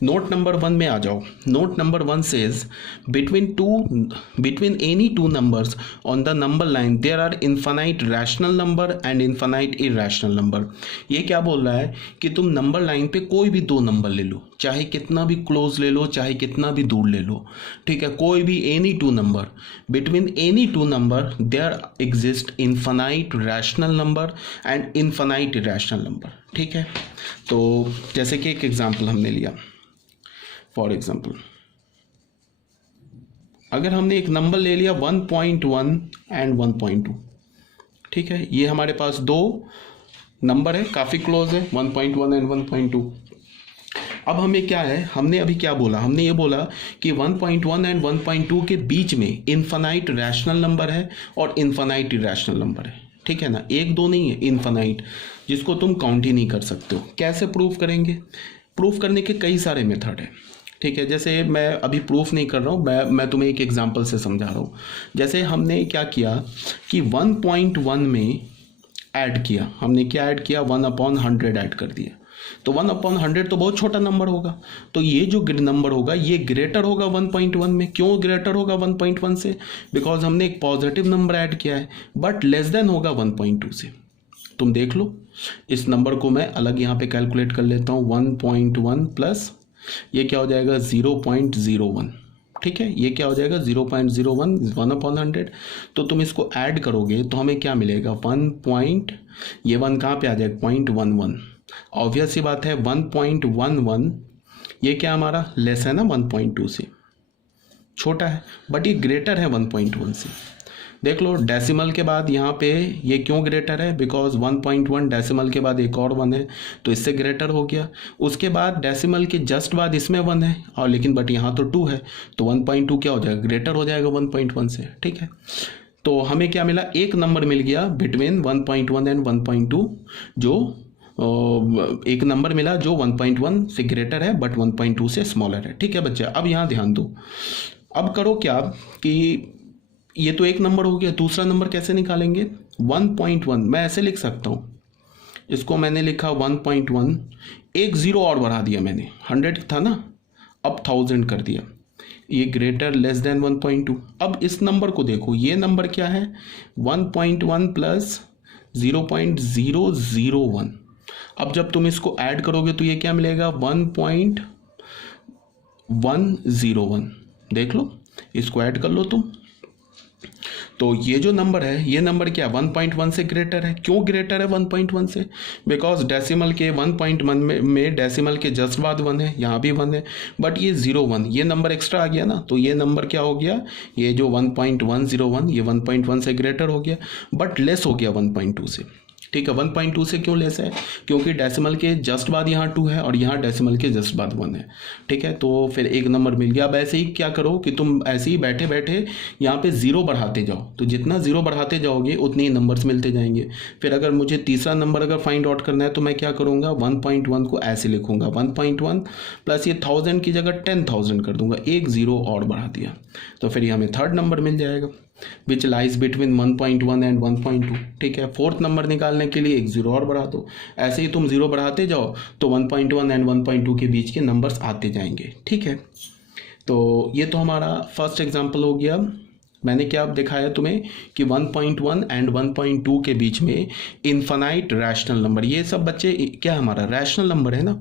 Note number 1 में आ जाओ। Note number 1 says between any two numbers on the number line there are infinite rational number and infinite irrational number। ये क्या बोल रहा है कि तुम नंबर लाइन पे कोई भी दो नंबर ले लो, चाहे कितना भी क्लोज ले लो, चाहे कितना भी दूर ले लो, ठीक है, कोई भी any two number, between any two number there exist infinite rational number and infinite irrational number. ठीक है, तो जैसे कि एक एग्जांपल हमने लिया, फॉर एग्जांपल अगर हमने एक नंबर ले लिया 1.1 एंड 1.2, ठीक है, ये हमारे पास दो नंबर है, काफ़ी क्लोज है 1.1 एंड 1.2। अब हमें क्या है, हमने अभी क्या बोला, हमने ये बोला कि 1.1 एंड 1.2 के बीच में इनफाइनाइट रैशनल नंबर है और इनफाइनाइट इरैशनल नंबर है। ठीक है ना, एक दो नहीं है, इनफाइनाइट, जिसको तुम काउंट ही नहीं कर सकते हो। कैसे प्रूव करेंगे? प्रूफ करने के कई सारे मेथड है। ठीक है, जैसे मैं अभी प्रूफ नहीं कर रहा हूँ, मैं तुम्हें एक एग्जांपल से समझा रहा हूँ। जैसे हमने क्या किया कि 1.1 में ऐड किया, हमने क्या ऐड किया, 1/100 ऐड कर दिया। तो 1/100 तो बहुत छोटा नंबर होगा, तो ये जो नंबर होगा ये ग्रेटर होगा 1.1 में। क्यों ग्रेटर होगा 1.1 से? बिकॉज हमने एक पॉजिटिव नंबर ऐड किया है, बट लेस देन होगा 1.2 से। तुम देख लो, इस नंबर को मैं अलग यहाँ पे कैलकुलेट कर लेता हूँ। 1.1 प्लस ये क्या हो जाएगा 0.01। ठीक है, ये क्या हो जाएगा 0.01, 1/100। तो तुम इसको ऐड करोगे तो हमें क्या मिलेगा, 1 ये 1 कहाँ पे आ जाएगा, 0.11। ऑब्वियस सी बात है 1.11 ये क्या हमारा लेस है ना 1.2 से, छोटा है, बट ये ग्रेटर है 1.1 से। देख लो डेसिमल के बाद यहाँ पे ये क्यों ग्रेटर है, बिकॉज 1.1 डेसिमल के बाद एक और 1 है तो इससे ग्रेटर हो गया। उसके बाद डेसिमल के जस्ट बाद इसमें 1 है और लेकिन बट यहाँ तो 2 है, तो 1.2 क्या हो जाएगा, ग्रेटर हो जाएगा 1.1 से। ठीक है, तो हमें क्या मिला, एक नंबर मिल गया बिटवीन 1.1 एंड 1.2, जो एक नंबर मिला जो 1.1 से ग्रेटर है बट 1.2 से स्मॉलर है। ठीक है बच्चे, अब यहाँ ध्यान दो। अब करो क्या कि ये तो एक नंबर हो गया, दूसरा नंबर कैसे निकालेंगे, 1.1 मैं ऐसे लिख सकता हूँ, इसको मैंने लिखा 1.1, एक ज़ीरो और बढ़ा दिया मैंने, 100 था ना, अब 1000 कर दिया, ये ग्रेटर लेस देन 1.2। अब इस नंबर को देखो, ये नंबर क्या है, 1.1 प्लस 0.001। अब जब तुम इसको ऐड करोगे तो ये क्या मिलेगा, 1.101। देख लो, इसको ऐड कर लो तुम, तो ये जो नंबर है, ये नंबर क्या 1.1 से ग्रेटर है। क्यों ग्रेटर है 1.1 से? बिकॉज डेसिमल के 1.1 में डेसिमल के जस्ट बाद 1 है, यहाँ भी 1 है, बट ये 0.1 ये नंबर एक्स्ट्रा आ गया ना, तो ये नंबर क्या हो गया, ये जो 1.101 ये 1.1 से ग्रेटर हो गया बट लेस हो गया 1.2 से। ठीक है, 1.2 से क्यों लेस है, क्योंकि डेसिमल के जस्ट बाद यहाँ 2 है और यहाँ डेसिमल के जस्ट बाद 1 है। ठीक है, तो फिर एक नंबर मिल गया। अब ऐसे ही क्या करो कि तुम ऐसे ही बैठे बैठे यहाँ पे ज़ीरो बढ़ाते जाओ, तो जितना ज़ीरो बढ़ाते जाओगे उतने ही नंबर्स मिलते जाएंगे। फिर अगर मुझे तीसरा नंबर अगर फाइंड आउट करना है तो मैं क्या करूँगा, 1.1 को ऐसे लिखूँगा, 1.1 प्लस ये 1000 की जगह 10,000 कर दूंगा, एक ज़ीरो और बढ़ा दिया, तो फिर ये हमें थर्ड नंबर मिल जाएगा विच लाइज बिटवीन 1.1 एंड 1.2। ठीक है, फोर्थ नंबर निकालने के लिए एक ज़ीरो और बढ़ा दो, ऐसे ही तुम ज़ीरो बढ़ाते जाओ तो 1.1 एंड 1.2 के बीच के नंबर्स आते जाएंगे। ठीक है, तो ये तो हमारा फर्स्ट एग्जांपल हो गया। मैंने क्या दिखाया तुम्हें कि 1.1 एंड 1.2 के बीच में इनफाइनाइट रैशनल नंबर, ये सब बच्चे क्या हमारा रैशनल नंबर है ना।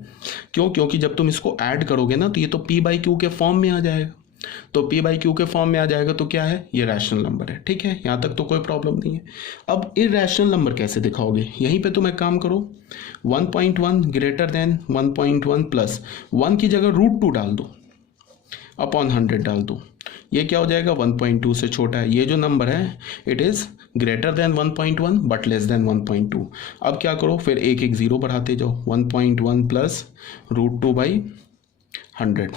क्यों? क्योंकि जब तुम इसको ऐड करोगे ना तो ये तो p/q के फॉर्म में आ जाएगा, तो p/q के फॉर्म में आ जाएगा तो क्या है, ये रैशनल नंबर है। ठीक है, यहाँ तक तो कोई प्रॉब्लम नहीं है। अब इरैशनल नंबर कैसे दिखाओगे, यहीं पे तुम एक काम करो, 1.1 ग्रेटर देन 1.1 प्लस 1 की जगह √2 डाल दो, अपॉन 100 डाल दो, ये क्या हो जाएगा 1.2 से छोटा है। ये जो नंबर है it is greater than 1.1 but less than 1.2। अब क्या करो, फिर एक एक ज़ीरो बढ़ाते जाओ, 1.1 प्लस √2/100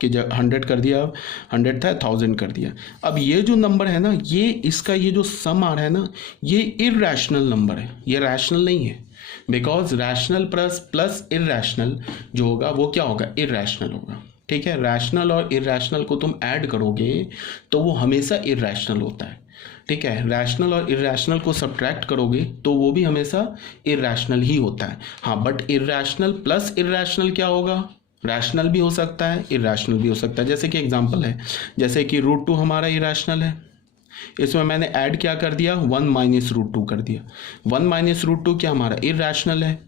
कि 100 कर दिया, 100 था 1000 कर दिया। अब ये जो नंबर है ना, ये इसका ये जो सम आ रहा है ना, ये इरैशनल नंबर है, ये रैशनल नहीं है, बिकॉज रैशनल प्लस इरैशनल जो होगा वो क्या होगा, इरैशनल होगा। ठीक है, रैशनल और इरैशनल को तुम ऐड करोगे तो वो हमेशा इरैशनल होता है। ठीक है, रैशनल और इरैशनल को सब्ट्रैक्ट करोगे तो वो भी हमेशा इरैशनल ही होता है। हाँ, बट इरैशनल प्लस इरैशनल क्या होगा, रैशनल भी हो सकता है, इरैशनल भी हो सकता है। जैसे कि एग्जांपल है, जैसे कि √2 हमारा इरैशनल है, इसमें मैंने ऐड क्या कर दिया, 1 माइनस √2 कर दिया। 1 माइनस √2 क्या हमारा इरैशनल है,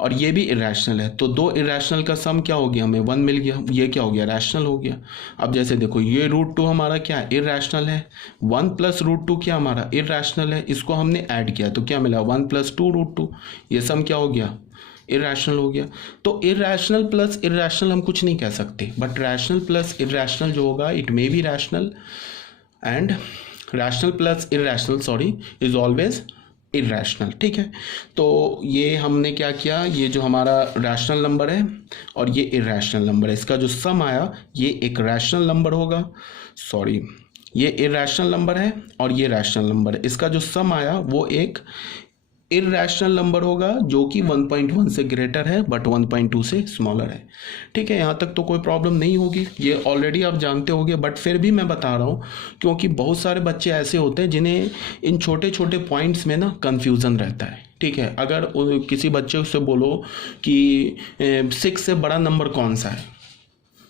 और ये भी इरैशनल है, तो दो इरैशनल का सम क्या हो गया, हमें 1 मिल गया, ये क्या हो गया, रैशनल हो गया। अब जैसे देखो ये √2 हमारा क्या है, इरैशनल है, 1 प्लस √2 क्या हमारा इरैशनल है, इसको हमने ऐड किया तो क्या मिला, 1 प्लस 2 √2, ये सम क्या हो गया, इरैशनल हो गया। तो इरैशनल प्लस इरैशनल हम कुछ नहीं कह सकते, बट रैशनल प्लस इरैशनल जो होगा it may be rational, and rational plus irrational sorry is always irrational. ठीक है, तो ये हमने क्या किया, ये जो हमारा रैशनल नंबर है और ये इरैशनल नंबर है, इसका जो सम आया ये एक रैशनल नंबर होगा, सॉरी ये इरैशनल नंबर है और ये रैशनल नंबर है, इसका जो सम आया वो एक इरैशनल नंबर होगा जो कि 1.1 से ग्रेटर है बट 1.2 से स्मॉलर है। ठीक है, यहाँ तक तो कोई प्रॉब्लम नहीं होगी, ये ऑलरेडी आप जानते होंगे, बट फिर भी मैं बता रहा हूँ क्योंकि बहुत सारे बच्चे ऐसे होते हैं जिन्हें इन छोटे छोटे पॉइंट्स में ना कन्फ्यूज़न रहता है। ठीक है, अगर किसी बच्चे से बोलो कि 6 से बड़ा नंबर कौन सा है,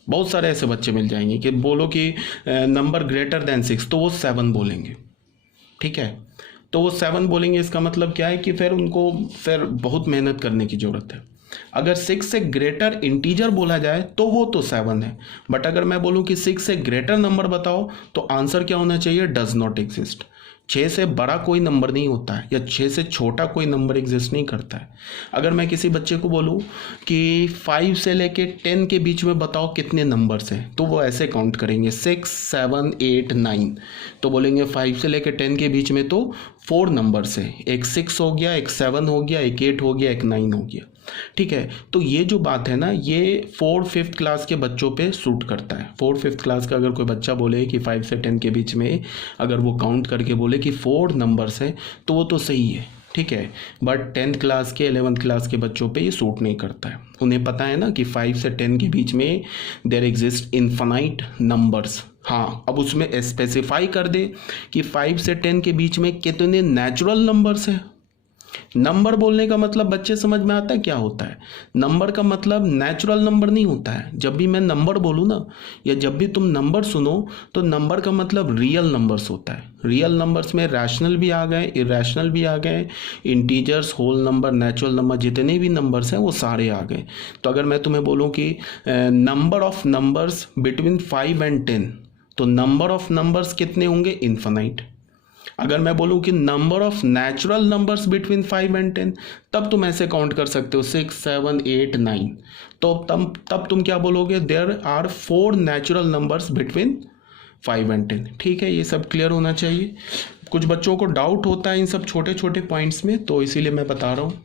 बहुत सारे ऐसे बच्चे मिल जाएंगे कि बोलो कि नंबर ग्रेटर देन 6, तो वो 7 बोलेंगे। ठीक है, तो वो 7 बोलेंगे, इसका मतलब क्या है कि फिर उनको फिर बहुत मेहनत करने की ज़रूरत है। अगर 6 से ग्रेटर इंटीजर बोला जाए तो वो तो 7 है, बट अगर मैं बोलूँ कि 6 से ग्रेटर नंबर बताओ तो आंसर क्या होना चाहिए, डज नॉट एग्जिस्ट। 6 से बड़ा कोई नंबर नहीं होता है या 6 से छोटा कोई नंबर एग्जिस्ट नहीं करता है। अगर मैं किसी बच्चे को बोलूँ कि 5 से लेके 10 के बीच में बताओ कितने नंबर्स हैं, तो वो ऐसे काउंट करेंगे 6, 7, 8, 9, तो बोलेंगे 5 से लेके 10 के बीच में तो 4 नंबर्स है, एक 6 हो गया, एक 7 हो गया, एक 8 हो गया, एक 9 हो गया। ठीक है, तो ये जो बात है ना ये 4th-5th क्लास के बच्चों पे सूट करता है। 4th-5th क्लास का अगर कोई बच्चा बोले कि 5 से 10 के बीच में अगर वो काउंट करके बोले कि 4 नंबर्स है तो वो तो सही है। ठीक है, बट 10th क्लास के 11th क्लास के बच्चों पे ये सूट नहीं करता है। उन्हें पता है ना कि 5 से 10 के बीच में देयर एग्जिस्ट इन्फिनाइट नंबर्स। हाँ, अब उसमें स्पेसिफाई कर दे कि 5 से 10 के बीच में कितने नेचुरल नंबर्स हैं। नंबर बोलने का मतलब बच्चे समझ में आता है क्या होता है, नंबर का मतलब नेचुरल नंबर नहीं होता है। जब भी मैं नंबर बोलूँ ना या जब भी तुम नंबर सुनो तो नंबर का मतलब रियल नंबर्स होता है। रियल नंबर्स में रैशनल भी आ गए, इरैशनल भी आ गए, integers, whole number, natural number, जितने भी नंबर्स हैं वो सारे आ गए। तो अगर मैं तुम्हें बोलूँ कि number of numbers between 5 and 10, तो नंबर ऑफ नंबर्स कितने होंगे, इन्फिनाइट। अगर मैं बोलूं कि number of natural numbers between 5 and 10, तब तुम ऐसे काउंट कर सकते हो 6, 7, 8, 9, तो तब तुम क्या बोलोगे, there are 4 natural numbers between 5 and 10। ठीक है, ये सब क्लियर होना चाहिए। कुछ बच्चों को डाउट होता है इन सब छोटे छोटे पॉइंट्स में, तो इसीलिए मैं बता रहा हूँ।